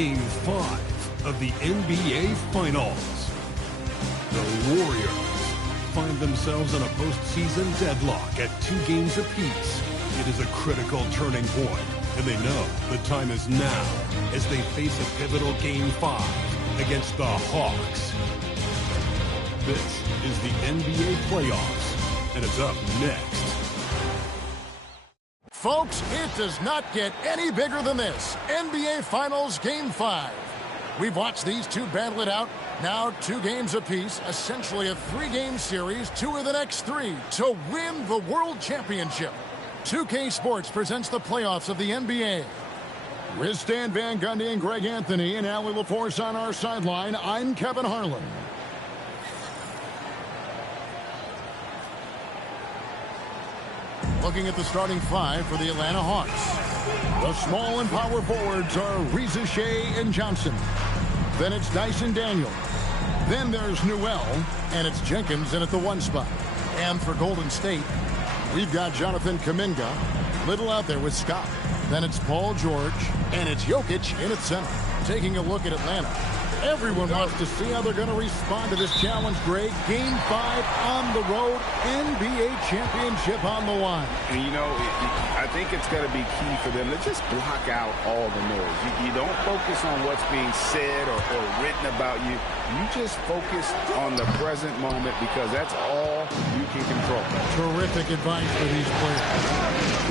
Game 5 of the NBA Finals. The Warriors find themselves in a postseason deadlock at 2 games apiece. It is a critical turning point, and they know the time is now as they face a pivotal Game 5 against the Hawks. This is the NBA playoffs, and it's up next. Folks, it does not get any bigger than this. NBA Finals Game 5. We've watched these two battle it out. Now 2 games apiece, essentially a 3-game series, 2 of the next 3 to win the World Championship. 2K Sports presents the playoffs of the NBA. With Stan Van Gundy and Greg Anthony and Allie LaForce on our sideline, I'm Kevin Harlan. Looking at the starting 5 for the Atlanta Hawks. The small and power forwards are Reza Shea and Johnson. Then it's Dyson Daniel. Then there's Newell, and it's Jenkins in at the 1 spot. And for Golden State, we've got Jonathan Kuminga. Little out there with Scott. Then it's Paul George, and it's Jokic in at center. Taking a look at Atlanta. Everyone wants to see how they're going to respond to this challenge, Greg. Game 5 on the road, NBA championship on the line. And, you know, I think it's going to be key for them to just block out all the noise. You don't focus on what's being said or written about you. You just focus on the present moment because that's all you can control. Terrific advice for these players.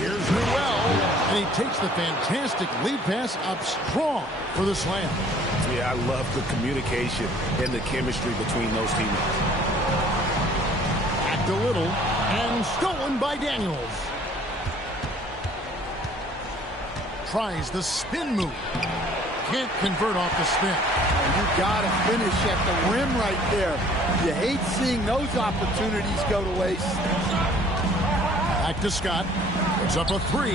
Here's Newell, and he takes the fantastic lead pass up strong for the slam. Yeah, I love the communication and the chemistry between those teammates. Back to Little, and stolen by Daniels. Tries the spin move. Can't convert off the spin. You got to finish at the rim right there. You hate seeing those opportunities go to waste. Back to Scott. Puts up a 3.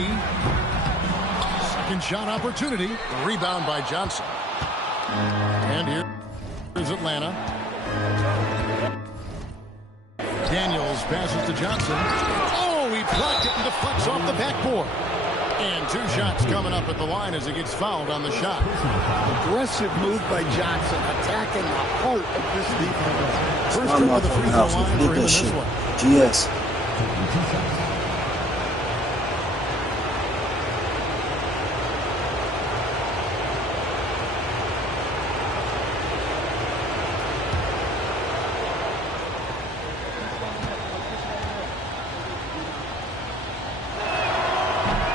Second shot opportunity. Rebound by Johnson. And here's Atlanta. Daniels passes to Johnson. Oh, he blocked it and deflects off the backboard. And 2 shots coming up at the line as he gets fouled on the shot. Aggressive move by Johnson, attacking the heart of this defense. First trip to the free throw line for him in this one. GS.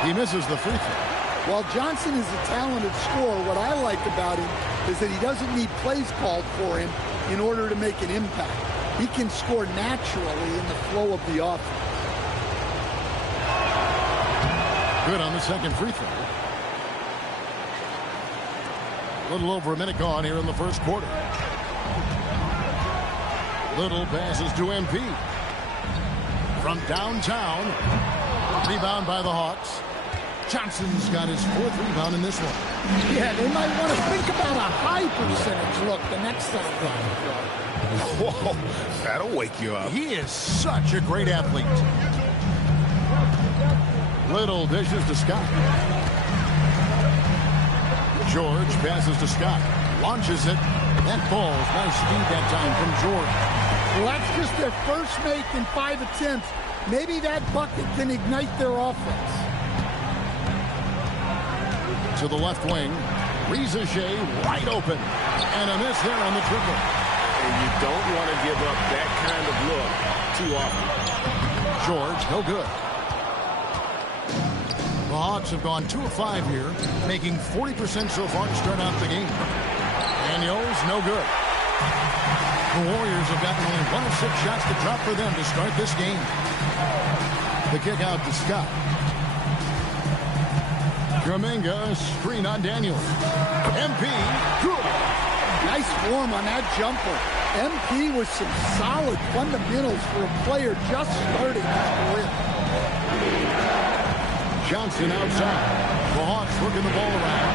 He misses the free throw. While Johnson is a talented scorer, what I like about him is that he doesn't need plays called for him in order to make an impact. He can score naturally in the flow of the offense. Good on the second free throw. A little over a minute gone here in the first quarter. Little passes to MP. From downtown. Rebound by the Hawks. Johnson's got his 4th rebound in this one. Yeah, they might want to think about a high percentage look the next time. Whoa, that'll wake you up. He is such a great athlete. Little dishes to Scott. George passes to Scott. Launches it. That ball's nice speed that time from George. Well, that's just their first make in 5 attempts. Maybe that bucket can ignite their offense. To the left wing, Reza Shea wide open. And a miss there on the triple. And you don't want to give up that kind of look too often. George, no good. The Hawks have gone 2 of 5 here, making 40% so far to start out the game. Daniels, no good. The Warriors have gotten only 1 of 6 shots to drop for them to start this game. The kick out to Scott. Kuminga, screen on Daniels. MP, good. Nice form on that jumper. MP with some solid fundamentals for a player just starting his career. Johnson outside. The Hawks working the ball around.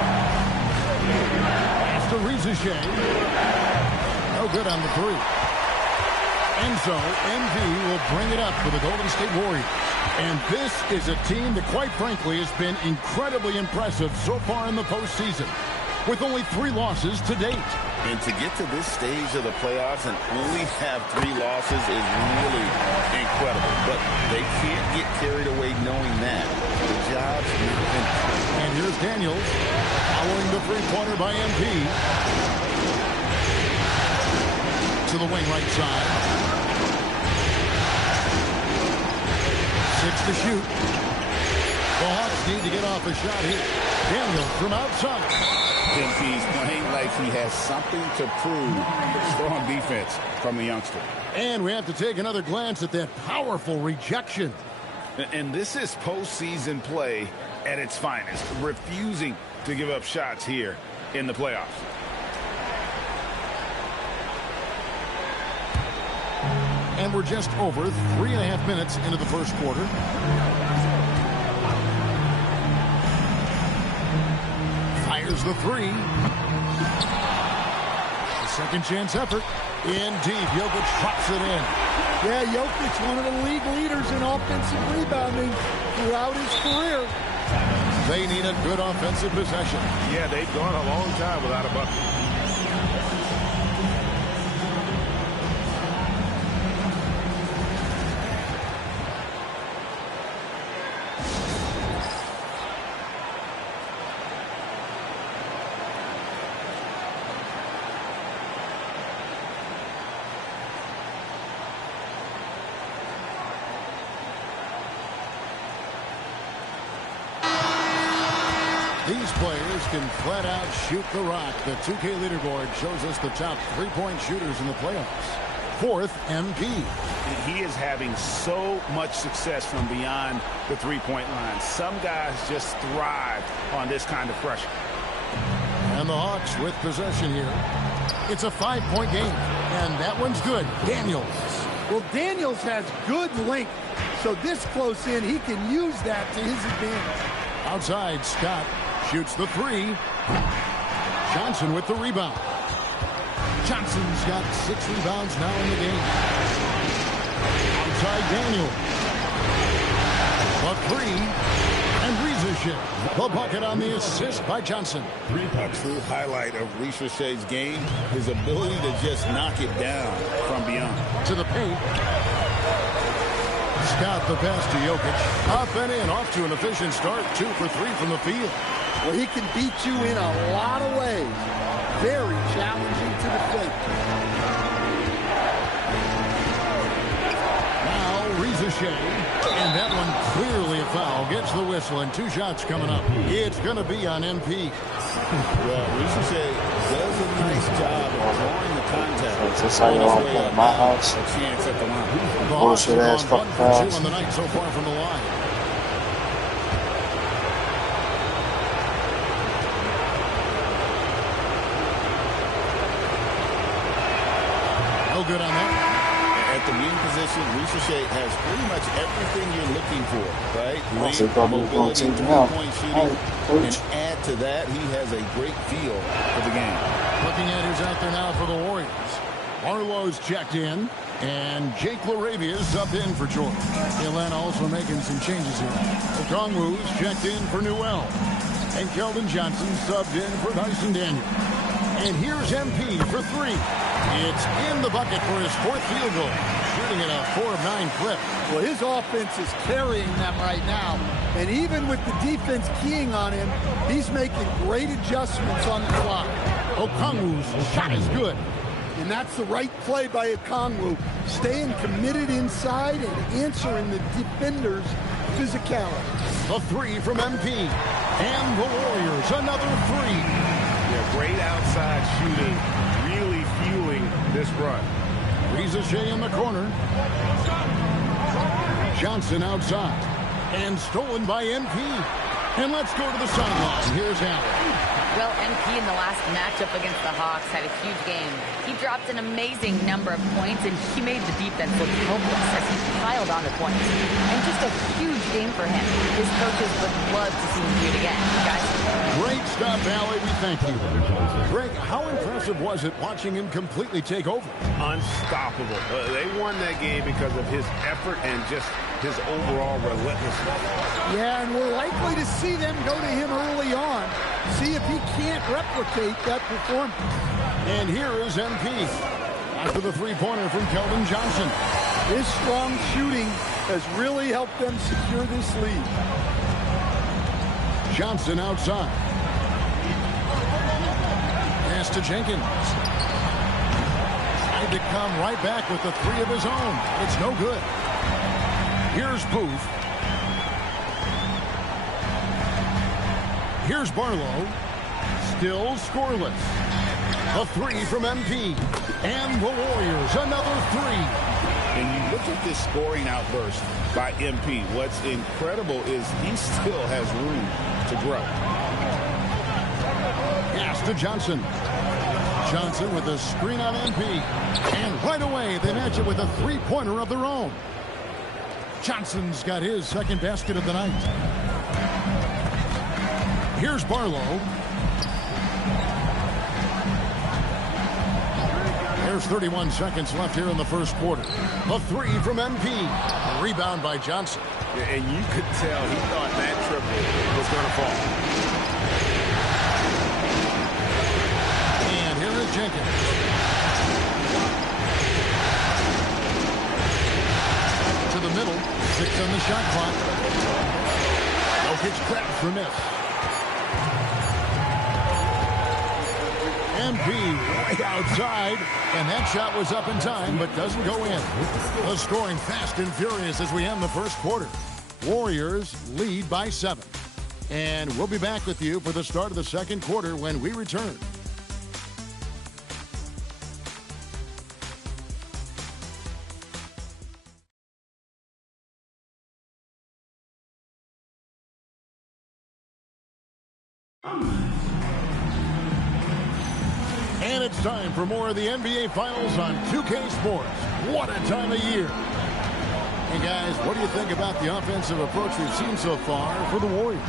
Pass to Reza Shea. No good on the 3. And so, MV will bring it up for the Golden State Warriors. And this is a team that, quite frankly, has been incredibly impressive so far in the postseason. with only 3 losses to date. And to get to this stage of the playoffs and only have 3 losses is really incredible. But they can't get carried away knowing that. The job's not finished. And here's Daniels following the three-pointer by MP. To the wing right side. 6 to shoot. The Hawks need to get off a shot here. Daniels from outside. MP's playing like he has something to prove. Strong defense from the youngster. And we have to take another glance at that powerful rejection. And this is postseason play at its finest. Refusing to give up shots here in the playoffs. And we're just over 3.5 minutes into the first quarter. Fires the 3. A second chance effort. In deep. Jokic drops it in. Yeah, Jokic, one of the league leaders in offensive rebounding throughout his career. They need a good offensive possession. Yeah, they've gone a long time without a bucket. These players can flat out shoot the rock. The 2K leaderboard shows us the top 3-point shooters in the playoffs. 4th, MP. He is having so much success from beyond the three-point line. Some guys just thrive on this kind of pressure. And the Hawks with possession here. It's a 5-point game, and that one's good. Daniels. Well, Daniels has good length, so this close in, he can use that to his advantage. Outside, Scott shoots the 3. Johnson with the rebound. Johnson's got 6 rebounds now in the game. Outside, Daniel. The 3. And Ricochet. The bucket on the assist by Johnson. A true highlight of Ricochet's game, his ability to just knock it down from beyond. To the paint. Scott the pass to Jokic. Up and in. Off to an efficient start. 2 for 3 from the field. Well, he can beat you in a lot of ways. Very challenging to defend. Now Ricochet. And that one clearly a foul. Gets the whistle and 2 shots coming up. It's going to be on MP. Well, Ricochet does a nice job of drawing the contact. Is this how you want to play at my house? A chance at the line. The Bullshit ass fucking Hawks 1 for 2 fouls. on the night so far from the line. No good on that. At the wing position, Ricochet has pretty much everything you're looking for, right? What's it Length, probably going mobility, to take him out? three-point shooting. Coach. And add to that, he has a great feel for the game. Looking at who's out there now for the Warriors. Barlow's checked in, and Jake LaRavia's up in for George. Atlanta also making some changes here. Okongwu's checked in for Newell, and Keldon Johnson subbed in for Dyson Daniel. And here's MP for 3. It's in the bucket for his 4th field goal, shooting at a 4 of 9 clip. Well, his offense is carrying them right now. And even with the defense keying on him, he's making great adjustments on the clock. Okongwu's shot is good. And that's the right play by Okongwu, staying committed inside and answering the defender's physicality. The 3 from MP. And the Warriors, another 3. Yeah, great outside shooting, really fueling this run. Ricochet in the corner. Johnson outside. And stolen by MP. And let's go to the sideline. Here's Allen. Well, MP in the last matchup against the Hawks had a huge game. He dropped an amazing number of points, and he made the defense look helpless as he piled on the points. And just a huge game for him. His coaches would love to see him do it again, guys. Great stuff, Allie. We thank you. Greg, how impressive was it watching him completely take over? Unstoppable. They won that game because of his effort and just his overall relentlessness. Yeah, and we're likely to see them go to him early on. See if he can't replicate that performance. And here is MP after the three-pointer from Keldon Johnson. His strong shooting has really helped them secure this lead. Johnson outside. Pass to Jenkins. Tried to come right back with the three of his own. It's no good. Here's Booth. Here's Barlow. Still scoreless. A three from MP. And the Warriors, another three. And you look at this scoring outburst by MP. What's incredible is he still has room to grow. Pass to Johnson. Johnson with a screen on MP. And right away, they match it with a three-pointer of their own. Johnson's got his second basket of the night. Here's Barlow. There's 31 seconds left here in the first quarter. A three from MP. A rebound by Johnson. Yeah, and you could tell he thought that triple was going to fall. And here is Jenkins. To the middle. 6 on the shot clock. Jokic grabs for miss. MP way outside, and that shot was up in time, but doesn't go in. The scoring fast and furious as we end the first quarter. Warriors lead by 7. And we'll be back with you for the start of the second quarter when we return. And it's time for more of the NBA Finals on 2K Sports. What a time of year. Hey, guys, what do you think about the offensive approach we've seen so far for the Warriors?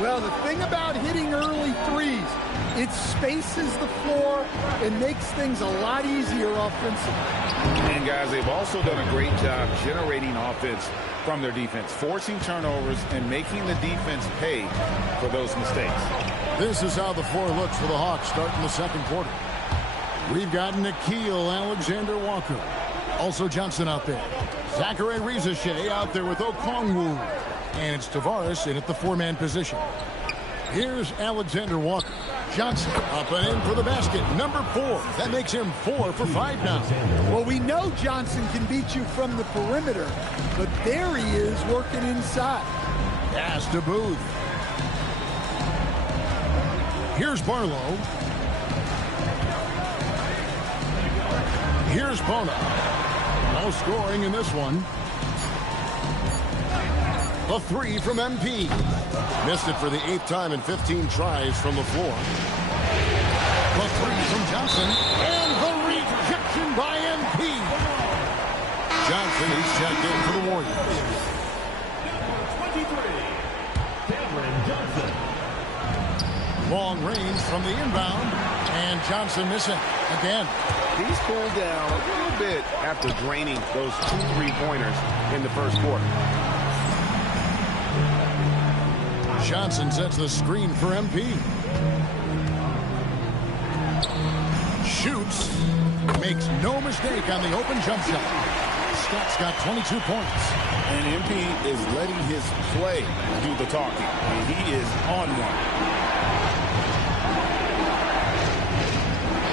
Well, the thing about hitting early threes, it spaces the floor and makes things a lot easier offensively. And, guys, they've also done a great job generating offense from their defense, forcing turnovers and making the defense pay for those mistakes. This is how the floor looks for the Hawks starting the second quarter. We've got Nickeil Alexander-Walker. Also Johnson out there. Zachary Rizeshe out there with Okongwu. And it's Tavares in at the four-man position. Here's Alexander-Walker. Johnson up and in for the basket. Number 4. That makes him 4 for 5 now. Well, we know Johnson can beat you from the perimeter, but there he is working inside. Pass to Booth. Here's Barlow. Here's Bona. No scoring in this one. A 3 from MP. Missed it for the 8th time in 15 tries from the floor. A 3 from Johnson. And the rejection by MP. Johnson, he's checked in for the Warriors. Long range from the inbound. And Johnson missing again. He's cooled down a little bit after draining those 2 3-pointers in the first quarter. Johnson sets the screen for MP. Shoots. Makes no mistake on the open jump shot. Scott's got 22 points. And MP is letting his play do the talking. And he is on one.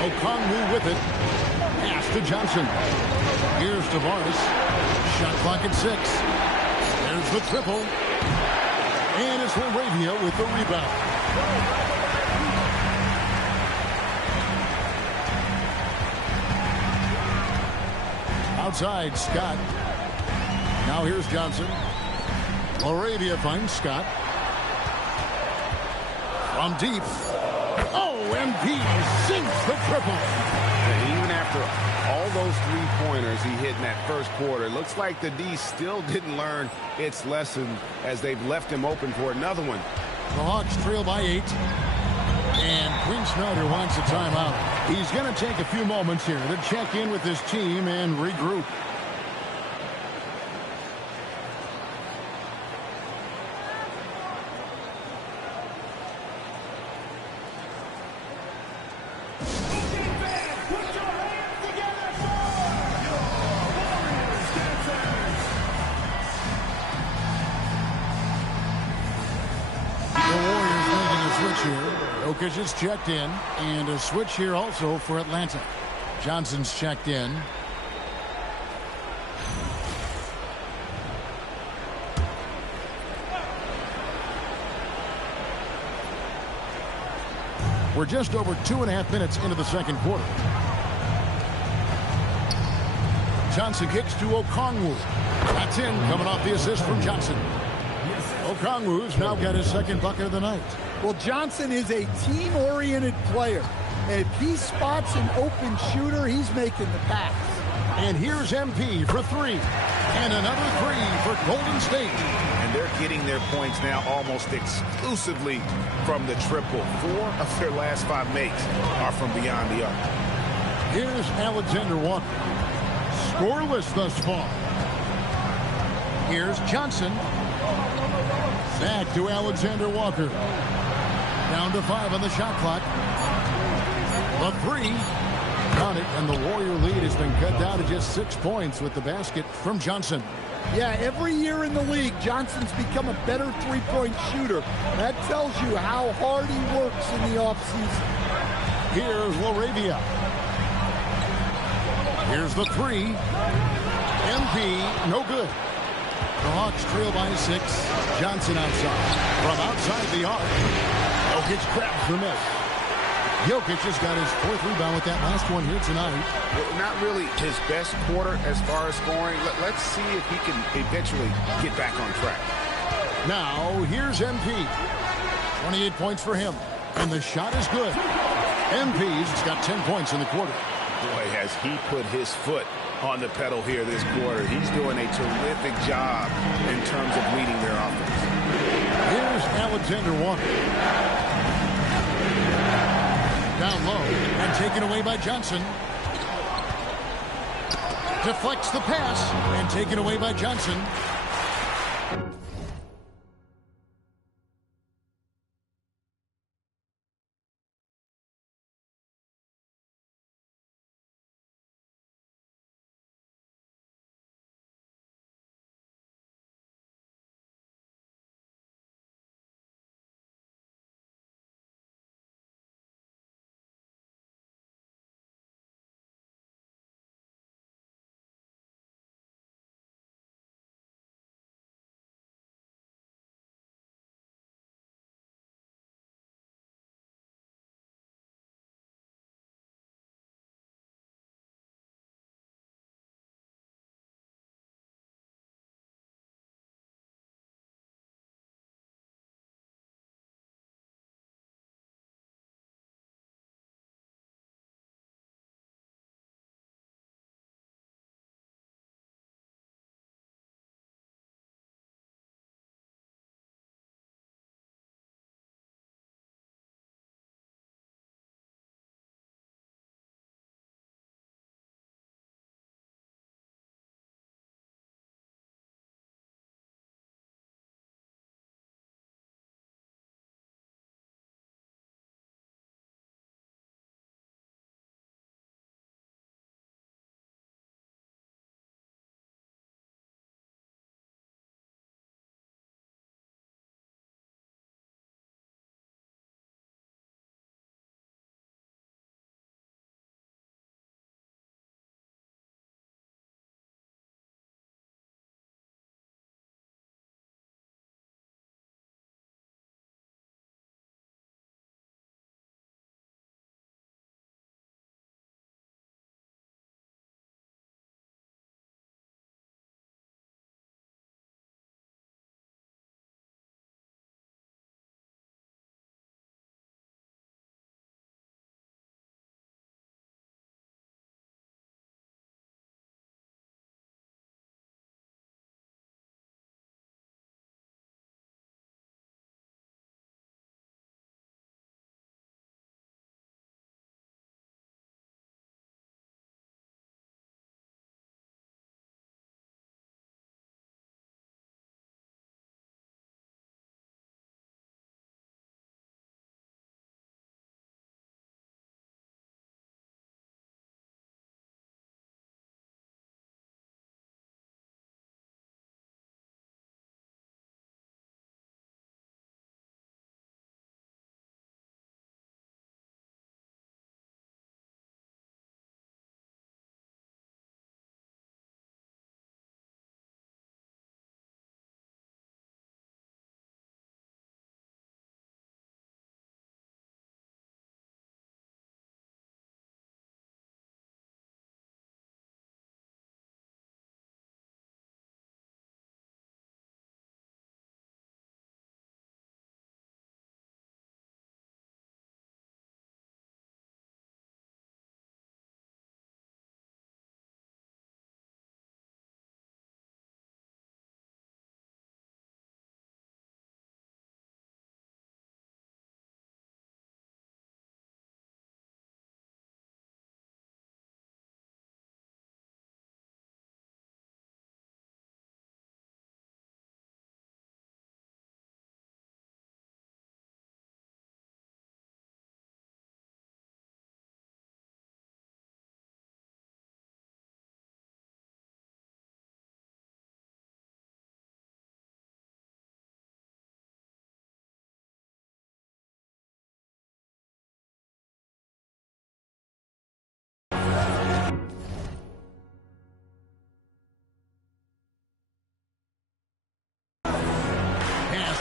Okongwu with it. Pass to Johnson. Here's Tavares. Shot clock at 6. There's the triple. And it's Laravia with the rebound. Outside, Scott. Now here's Johnson. Laravia finds Scott. From deep. Oh, MP sinks the triple. And even after all those 3-pointers he hit in that first quarter, it looks like the D still didn't learn its lesson as they've left him open for another one. The Hawks trail by 8. And Quinn Snyder wants a timeout. He's going to take a few moments here to check in with his team and regroup. here. Jokic is checked in. And a switch here also for Atlanta. Johnson's checked in. We're just over 2.5 minutes into the second quarter. Johnson kicks to Okongwu. That's in, coming off the assist from Johnson. Okongwu's now got his second bucket of the night. Well, Johnson is a team-oriented player. And if he spots an open shooter, he's making the pass. And here's MP for three. And another three for Golden State. And they're getting their points now almost exclusively from the triple. 4 of their last 5 makes are from beyond the arc. Here's Alexander Walker. Scoreless thus far. Here's Johnson. Back to Alexander Walker. Down to 5 on the shot clock. The three. Got it, and the Warrior lead has been cut down to just 6 points with the basket from Johnson. Yeah, every year in the league, Johnson's become a better three-point shooter. That tells you how hard he works in the offseason. Here's LaRavia. Here's the three. MP, no good. The Hawks trail by 6. Johnson outside. From outside the arc. Jokic grabs the miss. Jokic has got his 4th rebound with that last one here tonight. Well, not really his best quarter as far as scoring. Let's see if he can eventually get back on track. Now, here's MP. 28 points for him. And the shot is good. MP's got 10 points in the quarter. Boy, has he put his foot on the pedal here this quarter. He's doing a terrific job in terms of leading their offense. Here's Alexander Walker. Down low and taken away by Johnson. Deflects the pass and taken away by Johnson.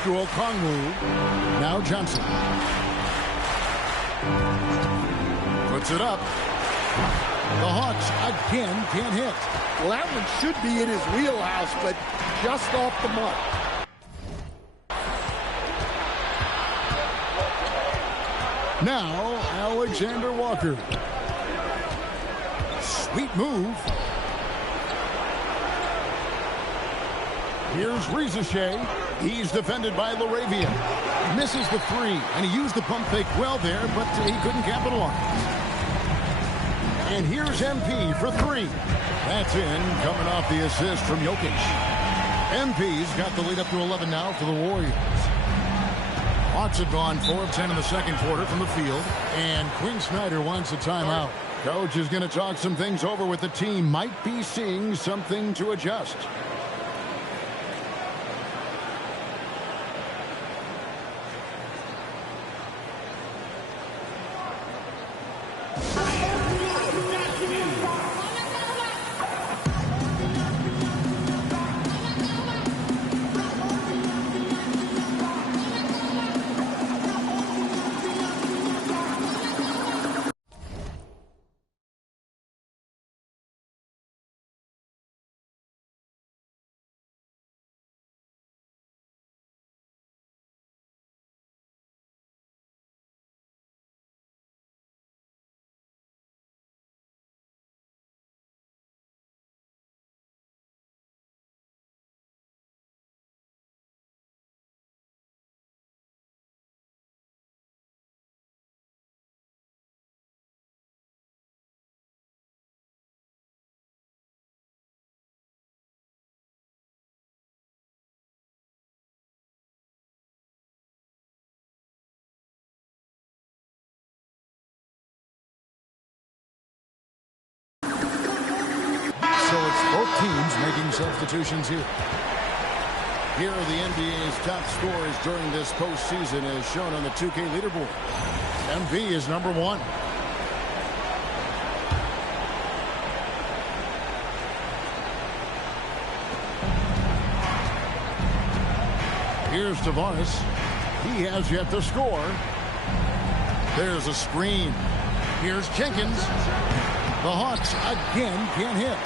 to Okongwu. Now Johnson. Puts it up. The Hawks again can't hit. Well, that one should be in his wheelhouse, but just off the mark. Now, Alexander Walker. Sweet move. Here's Rizeshay. He's defended by Laravia. Misses the three, and he used the pump fake well there, but he couldn't capitalize. And here's MP for three. That's in, coming off the assist from Jokic. MP's got the lead up to 11 now for the Warriors. Hawks have gone 4 of 10 in the second quarter from the field, and Quinn Snyder wants a timeout. Coach is going to talk some things over with the team. Might be seeing something to adjust. So it's both teams making substitutions here. Here are the NBA's top scorers during this postseason as shown on the 2K leaderboard. MV is number 1. Here's Tavares. He has yet to score. There's a screen. Here's Jenkins. The Hawks again can't hit.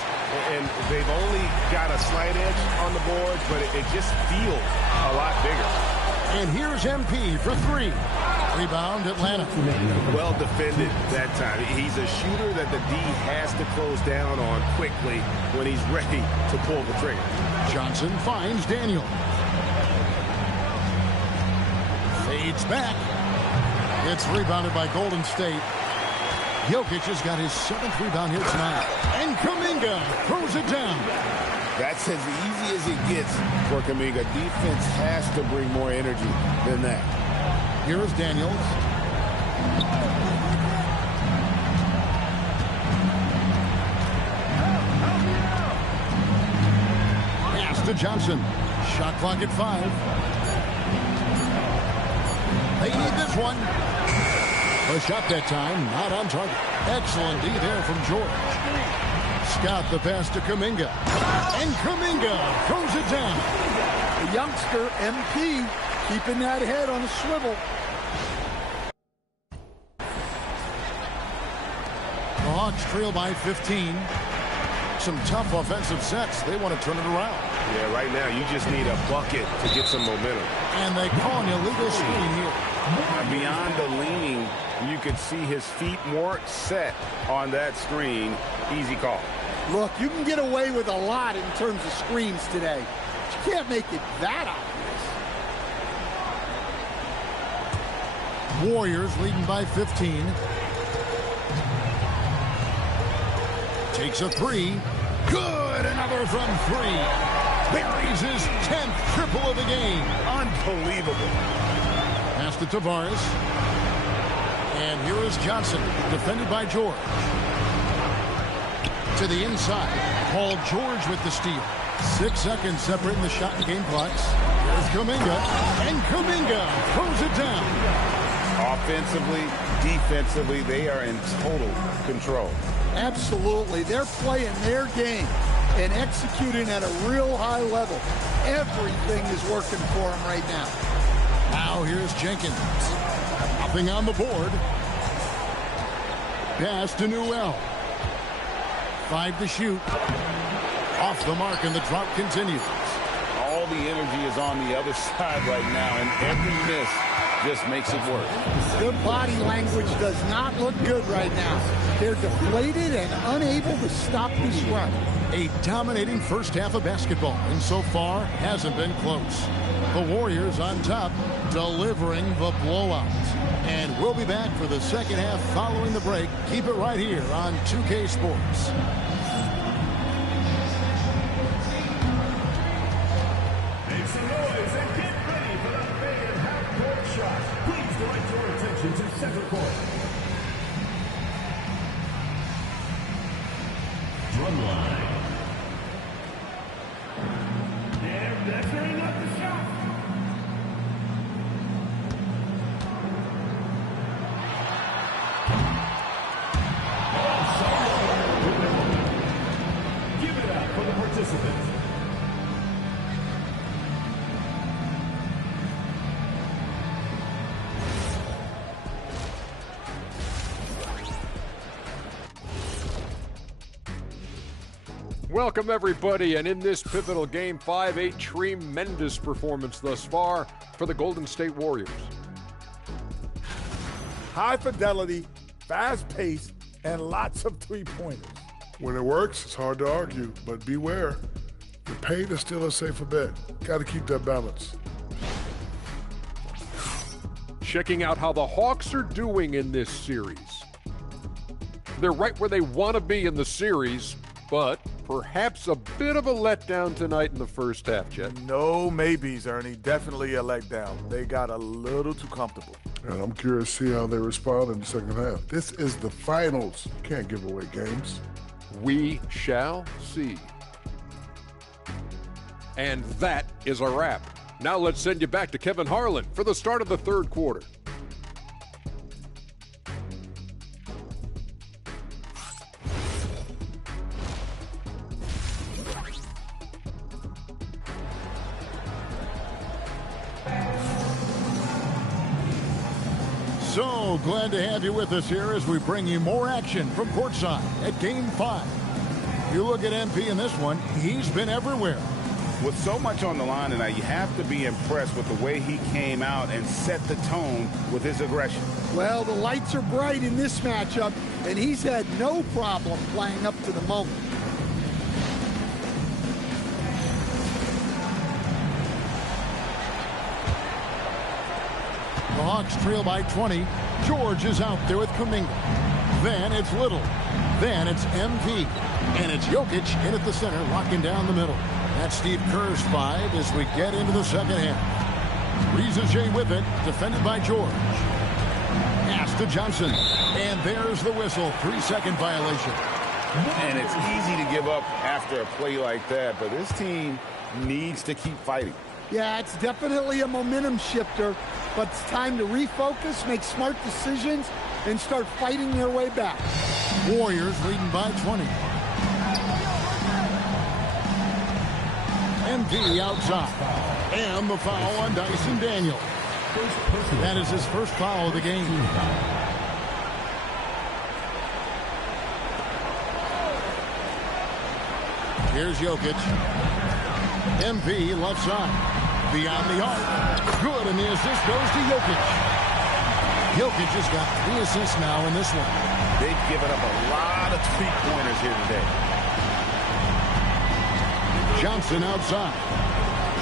And they've only got a slight edge on the boards, but it just feels a lot bigger. And here's MP for three. Rebound, Atlanta. Well defended that time. He's a shooter that the D has to close down on quickly when he's ready to pull the trigger. Johnson finds Daniel. Fades back. It's rebounded by Golden State. Jokic has got his 7th rebound here tonight. And Kuminga throws it down. That's as easy as it gets for Kuminga. Defense has to bring more energy than that. Here's Daniels. Pass to Johnson. Shot clock at 5. They need this one. A shot that time, not on target. Excellent D there from George. Scott the pass to Kuminga. And Kuminga throws it down. The youngster, MP, keeping that head on a swivel. The Hawks trail by 15. Some tough offensive sets. They want to turn it around. Yeah, right now you just need a bucket to get some momentum. And they call an illegal screen here. Beyond the leaning, you could see his feet more set on that screen. Easy call. Look, you can get away with a lot in terms of screens today. But you can't make it that obvious. Warriors leading by 15. Takes a three. Good. Another from 3. Buries his 10th triple of the game. Unbelievable. Pass to Tavares. And here is Johnson, defended by George. To the inside. Paul George with the steal. 6 seconds separating the shot and game clocks. Here's Kuminga. And Kuminga throws it down. Offensively, defensively, they are in total control. Absolutely. They're playing their game. and executing at a real high level. Everything is working for him right now. Now here's Jenkins. Nothing on the board. Pass to Newell. 5 to shoot. Off the mark, and the drought continues. All the energy is on the other side right now, and every miss just makes it work. Their body language does not look good right now. They're deflated and unable to stop this run. A dominating first half of basketball, and so far hasn't been close. The Warriors on top, delivering the blowout. And we'll be back for the second half following the break. Keep it right here on 2K Sports. Make some noise and get ready for the big half-court shot. Please direct your attention to center court. Drumline. And that's very not the shot. Give it up for the participants. Welcome, everybody, and in this pivotal Game 5, a tremendous performance thus far for the Golden State Warriors. High fidelity, fast pace, and lots of three-pointers. When it works, it's hard to argue, but beware. The paint is still a safer bet. Got to keep that balance. Checking out how the Hawks are doing in this series. They're right where they want to be in the series, but perhaps a bit of a letdown tonight in the first half, Chet. No maybes, Ernie. Definitely a letdown. They got a little too comfortable. And I'm curious to see how they respond in the second half. This is the finals. Can't give away games. We shall see. And that is a wrap. Now let's send you back to Kevin Harlan for the start of the third quarter. So glad to have you with us here as we bring you more action from courtside at Game 5. You look at MP in this one, he's been everywhere. With so much on the line tonight, you have to be impressed with the way he came out and set the tone with his aggression. Well, the lights are bright in this matchup, and he's had no problem playing up to the moment. The Hawks trail by 20. George is out there with Kuminga. Then it's Little. Then it's MP. And it's Jokic in at the center, locking down the middle. That's Steve Kerr's 5 as we get into the second half. Rizajay with it, defended by George. Pass to Johnson. And there's the whistle. 3-second violation. And it's easy to give up after a play like that, but this team needs to keep fighting. Yeah, it's definitely a momentum shifter, but it's time to refocus, make smart decisions, and start fighting their way back. Warriors leading by 20. MP outside. And the foul on Dyson Daniel. That is his first foul of the game. Here's Jokic. MP left side. Beyond the arc. Good, and the assist goes to Jokic. Jokic has got 3 assists now in this one. They've given up a lot of three-pointers here today. Johnson outside.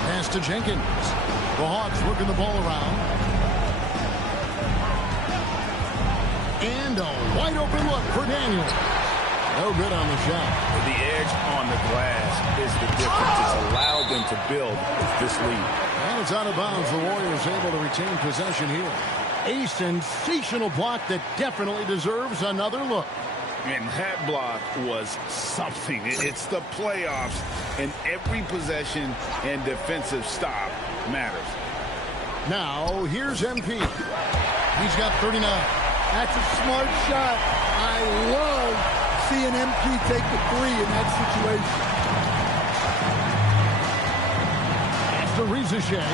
Pass to Jenkins. The Hawks working the ball around. And a wide open look for Daniel. No good on the shot. The edge on the glass is the difference. It's allowed them to build this lead. And it's out of bounds. The Warriors able to retain possession here. A sensational block that definitely deserves another look. And that block was something. It's the playoffs, and every possession and defensive stop matters. Now, here's MP. He's got 39. That's a smart shot. I love seeing MP take the 3 in that situation. Rizichet.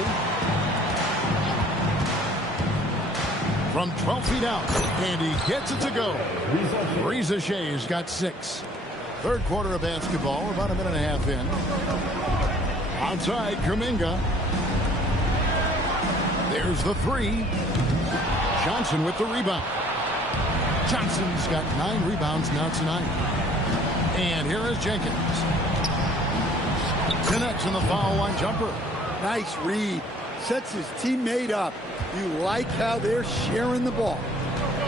From 12 feet out, and he gets it to go. Rizichet's got 6. Third quarter of basketball, about a minute and a half in. Outside, Kuminga. There's the 3. Johnson with the rebound. Johnson's got 9 rebounds now tonight. And here is Jenkins. Connects in the foul line jumper. Nice read. Sets his teammate up. You like how they're sharing the ball.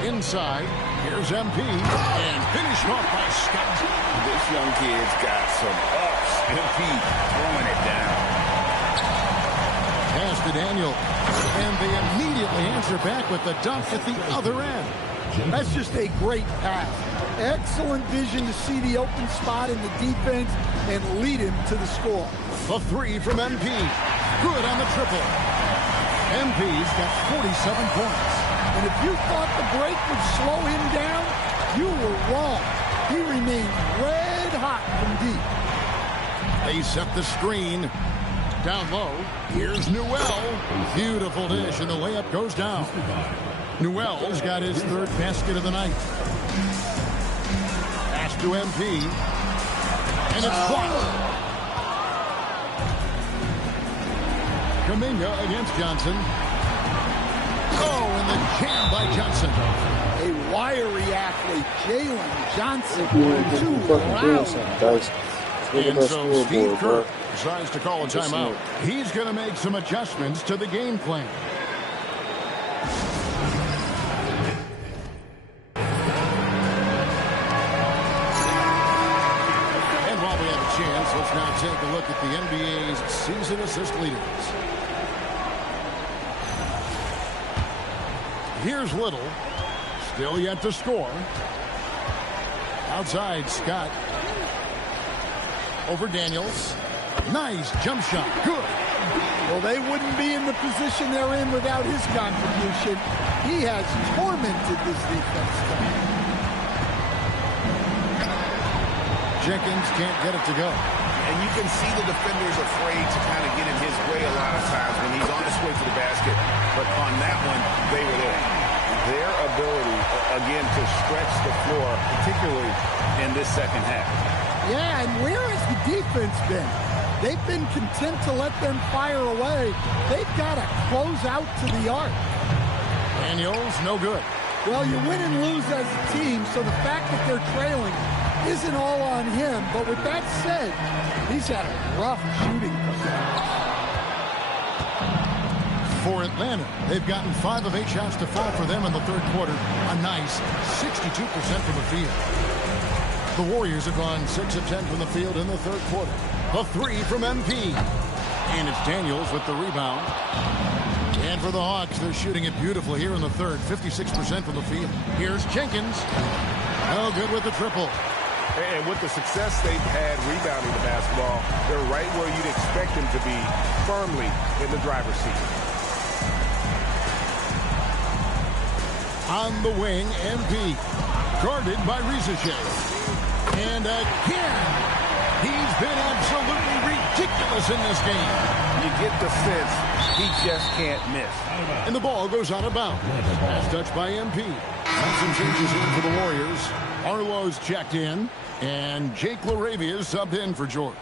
Inside, here's MP. And finished off by Scott. This young kid's got some ups. MP throwing it down. Pass to Daniel. And they immediately answer back with the dunk at the other end. That's just a great pass. Excellent vision to see the open spot in the defense and lead him to the score. The 3 from MP. Good on the triple. MP's got 47 points. And if you thought the break would slow him down, you were wrong. He remained red hot from deep. They set the screen. Down low, here's Newell. Beautiful dish, and the layup goes down. Newell's got his 3rd basket of the night. Pass to MP. And it's blocked. Kuminga against Johnson. Oh, and the jam by Johnson. A wiry athlete, Jalen Johnson. And so Steve Kerr decides to call a timeout. He's going to make some adjustments to the game plan. And while we have a chance, let's now take a look at the NBA's season assist leaders. Here's Little. Still yet to score. Outside, Scott. Over Daniels. Nice jump shot. Good. Well, they wouldn't be in the position they're in without his contribution. He has tormented this defense. Jenkins can't get it to go. And you can see the defenders afraid to kind of get in his way a lot of times when he's on his way to the basket. But on that one, they were there. Their ability, again, to stretch the floor, particularly in this second half. Yeah, and where has the defense been? They've been content to let them fire away. They've got to close out to the arc. Daniels, no good. Well, you win and lose as a team, so the fact that they're trailing isn't all on him. But with that said, he's had a rough shooting performance. For Atlanta, they've gotten 5 of 8 shots to fall for them in the third quarter. A nice 62% from the field. The Warriors have gone 6 of 10 from the field in the third quarter. The 3 from MP. And it's Daniels with the rebound. And for the Hawks, they're shooting it beautifully here in the third. 56% from the field. Here's Jenkins. Oh, good with the triple. And with the success they've had rebounding the basketball, they're right where you'd expect them to be, firmly in the driver's seat. On the wing, MP. Guarded by Rizichet. And again, he's been absolutely ridiculous in this game. You get the sense he just can't miss. And the ball goes out of bounds. Pass touched by MP. Some changes in for the Warriors. Arlo's checked in. And Jake LaRavia is subbed in for George.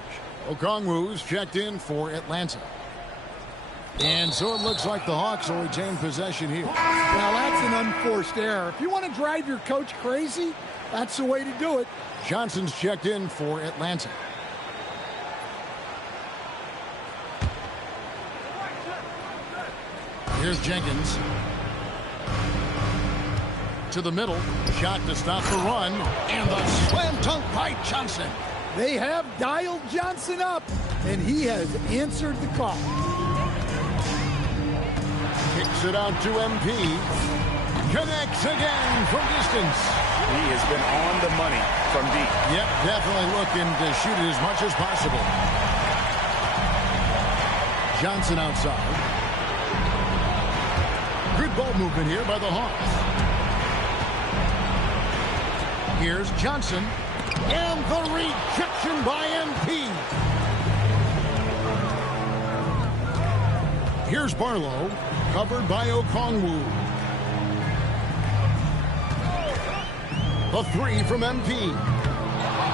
Okongwu's checked in for Atlanta. And so it looks like the Hawks will retain possession here. Now, that's an unforced error. If you want to drive your coach crazy, that's the way to do it. Johnson's checked in for Atlanta. Here's Jenkins. To the middle. Shot to stop the run. And the slam dunk by Johnson. They have dialed Johnson up, and he has answered the call. Kicks it out to MP. Connects again from distance. He has been on the money from deep. Yep, definitely looking to shoot it as much as possible. Johnson outside. Good ball movement here by the Hawks. Here's Johnson. And the rejection by MP. Here's Barlow, covered by Okongwu. The three from MP.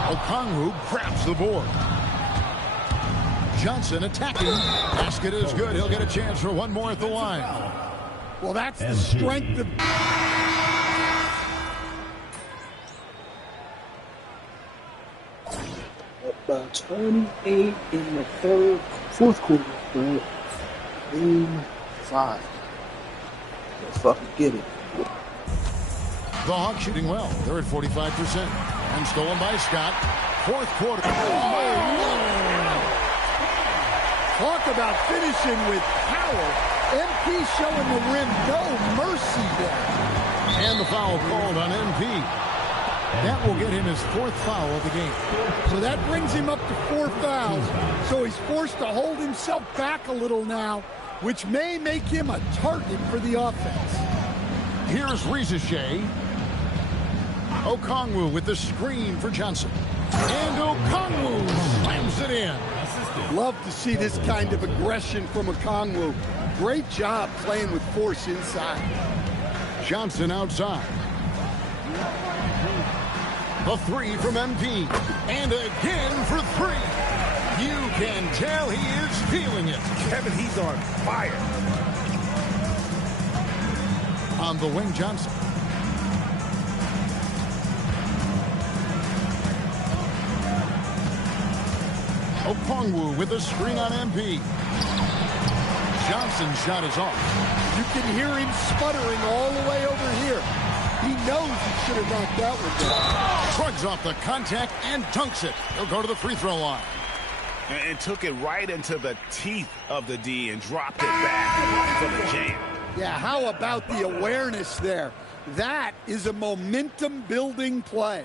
Okongwu grabs the board. Johnson attacking. Basket is good. He'll get a chance for one more at the line. Well, that's the strength of... About 28 in the fourth quarter, but game 5. Let's fucking get it. The Hawks shooting well. They're at 45%. And stolen by Scott. Fourth quarter. Talk about finishing with power. MP showing the rim no mercy there. And the foul called on MP. That will get him his fourth foul of the game. So that brings him up to 4 fouls. So he's forced to hold himself back a little now, which may make him a target for the offense. Here's Rizachet. Okongwu with the screen for Johnson. And Okongwu slams it in. Love to see this kind of aggression from Okongwu. Great job playing with force inside. Johnson outside. The three from MP. And again for 3. You can tell he is feeling it. Kevin, he's on fire. On the wing, Johnson. Okongwu with a screen on MP. Johnson's shot is off. You can hear him sputtering all the way over here. He knows he should have knocked that one down. Shrugs off the contact and dunks it. He'll go to the free throw line. And took it right into the teeth of the D and dropped it back for the jam. Yeah, how about the awareness there? That is a momentum-building play.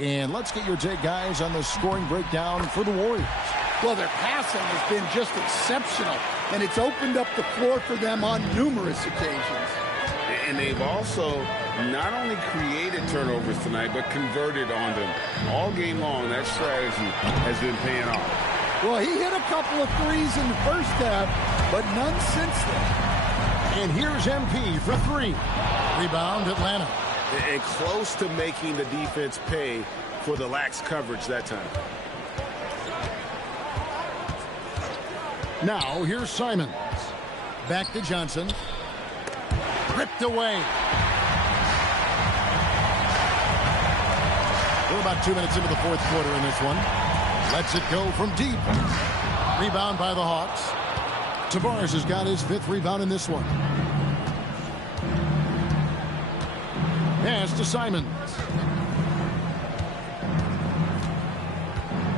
And let's get your take, guys, on the scoring breakdown for the Warriors. Well, their passing has been just exceptional, and it's opened up the floor for them on numerous occasions. And they've also not only created turnovers tonight, but converted on them. All game long, that strategy has been paying off. Well, he hit a couple of threes in the first half, but none since then. And here's MP for 3. Rebound, Atlanta. And close to making the defense pay for the lax coverage that time. Now, here's Simons. Back to Johnson. Ripped away. We're about 2 minutes into the fourth quarter in this one. Lets it go from deep. Rebound by the Hawks. Tavares has got his 5th rebound in this one. Pass to Simons.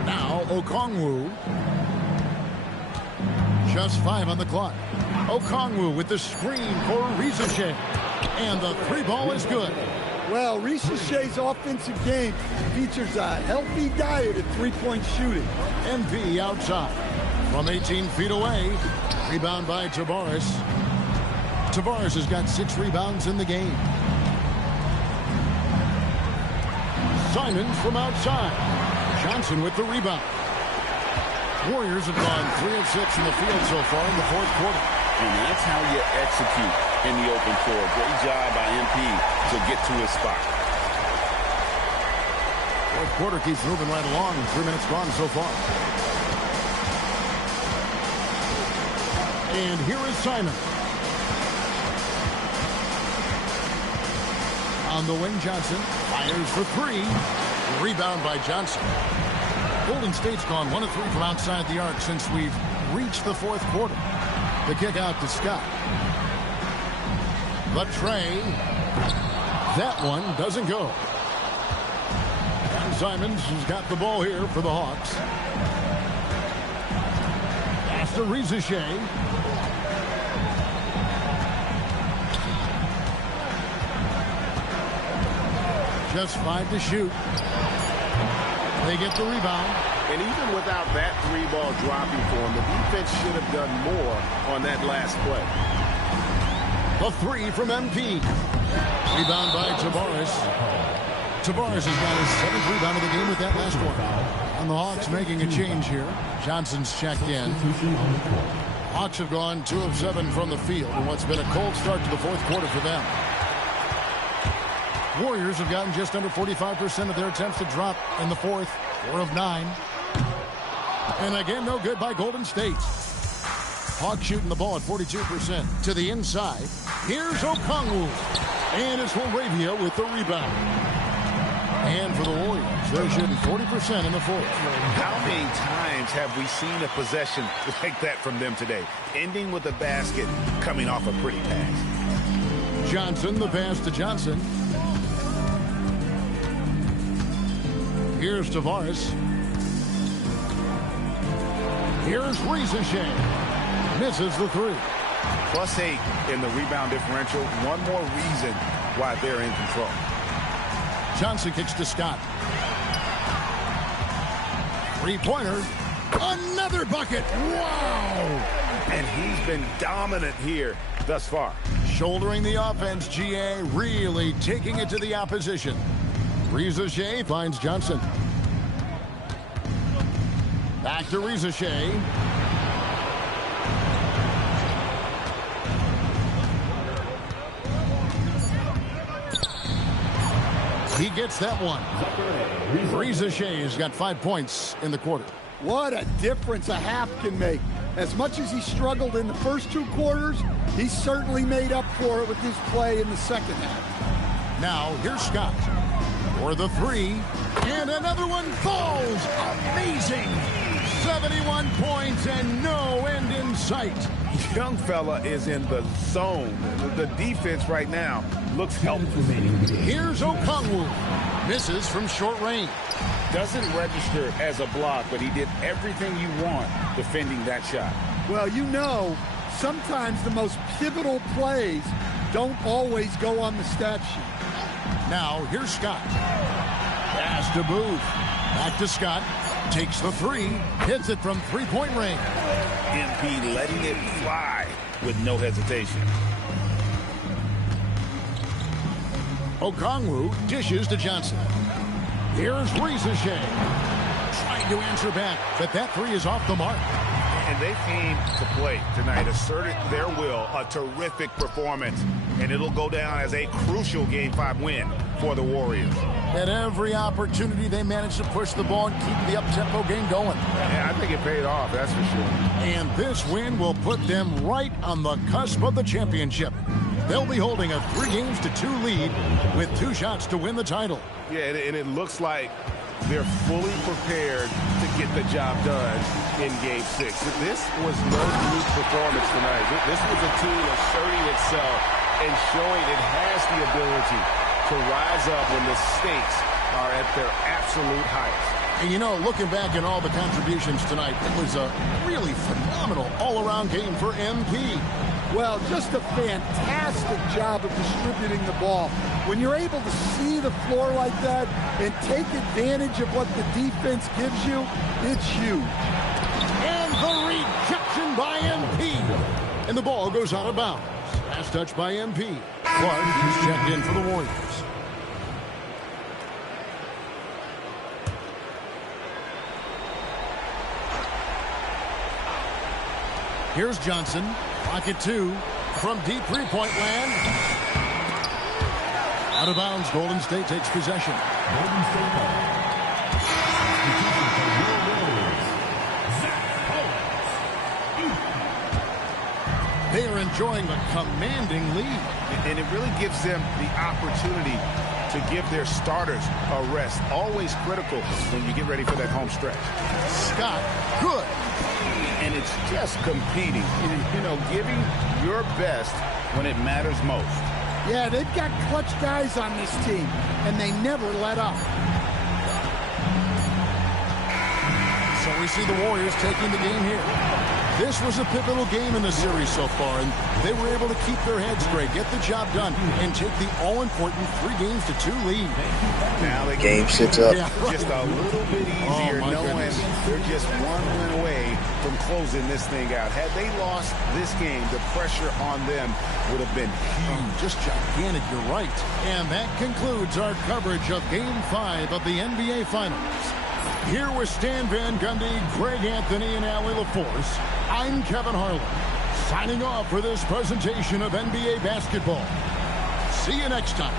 Now Okongwu. Just 5 on the clock. Okongwu with the screen for Rizachet. And the 3 ball is good. Well, Rizachet's offensive game features a healthy diet of 3-point shooting. MP outside. From 18 feet away. Rebound by Tavares. Tavares has got 6 rebounds in the game. Simons from outside. Johnson with the rebound. Warriors have gone 3 of 6 in the field so far in the fourth quarter. And that's how you execute in the open floor. Great job by MP to get to his spot. Fourth quarter keeps moving right along. 3 minutes gone so far. And here is Simon. On the wing, Johnson fires for 3. Rebound by Johnson. Golden State's gone 1 of 3 from outside the arc since we've reached the fourth quarter. The kick out to Scott. The tray. That one doesn't go. And Simons has got the ball here for the Hawks. Pass to Rizachet. Just 5 to shoot. They get the rebound. And even without that 3-ball dropping for him, the defense should have done more on that last play. The 3 from MP. Rebound by Tavares. Tavares has got his 7th rebound of the game with that last one. And the Hawks making a change here. Johnson's checked in. Hawks have gone 2 of 7 from the field in what's been a cold start to the fourth quarter for them. Warriors have gotten just under 45% of their attempts to drop in the fourth. 4 of 9. And again, no good by Golden State. Hawks shooting the ball at 42%. To the inside. Here's Okongwu. And it's Laravia with the rebound. And for the Warriors, they're shooting 40% in the fourth. How many times have we seen a possession like that from them today? Ending with a basket, coming off a pretty pass. Johnson, the pass to Johnson. Here's Tavares. Here's Rizachet. Misses the 3. +8 in the rebound differential. One more reason why they're in control. Johnson kicks to Scott. 3-pointer. Another bucket. Wow. And he's been dominant here thus far. Shouldering the offense, GA really taking it to the opposition. Rizachet finds Johnson. Back to Rizachet. He gets that one. Rizachet has got 5 points in the quarter. What a difference a half can make. As much as he struggled in the first 2 quarters, he certainly made up for it with his play in the second half. Now, here's Scott for the 3. And another one falls. Amazing. 71 points and no end in sight. Young fella is in the zone. The defense right now looks helpful. Here's Okongwu. Misses from short range. Doesn't register as a block, but he did everything you want defending that shot. Well, you know, sometimes the most pivotal plays don't always go on the stat sheet. Now, here's Scott. Pass to Booth. Back to Scott. Takes the 3. Hits it from 3-point range. MP letting it fly with no hesitation. Okongwu dishes to Johnson. Here's Rizachet. Trying to answer back, but that 3 is off the mark. And they came to play tonight, asserted their will, a terrific performance, and it'll go down as a crucial Game 5 win for the Warriors. At every opportunity, they managed to push the ball and keep the up-tempo game going. Yeah, I think it paid off, that's for sure. And this win will put them right on the cusp of the championship. They'll be holding a 3-2 lead with 2 shots to win the title. Yeah, and it looks like they're fully prepared to get the job done in Game 6. This was no fluke performance tonight. This was a team asserting itself and showing it has the ability to rise up when the stakes are at their absolute highest. And you know, looking back at all the contributions tonight, it was a really phenomenal all-around game for MP. Well, just a fantastic job of distributing the ball. When you're able to see the floor like that and take advantage of what the defense gives you, it's huge. And the rejection by MP. And the ball goes out of bounds. Last touch by MP. Clark is checked in for the Warriors. Here's Johnson. Pocket 2 from deep 3-point land. Out of bounds. Golden State takes possession. Golden State. They are enjoying a commanding lead. And it really gives them the opportunity to give their starters a rest. Always critical when you get ready for that home stretch. Scott, good. And it's just competing. You know, giving your best when it matters most. Yeah, they've got clutch guys on this team, and they never let up. So we see the Warriors taking the game here. This was a pivotal game in the series so far, and they were able to keep their heads straight, get the job done, and take the all-important 3-2 lead. Now they Game 6 up. just a little bit easier knowing they're just one win away from closing this thing out. Had they lost this game, the pressure on them would have been huge. Just gigantic, you're right. And that concludes our coverage of Game 5 of the NBA Finals. Here with Stan Van Gundy, Greg Anthony, and Allie LaForce, I'm Kevin Harlan, signing off for this presentation of NBA basketball. See you next time.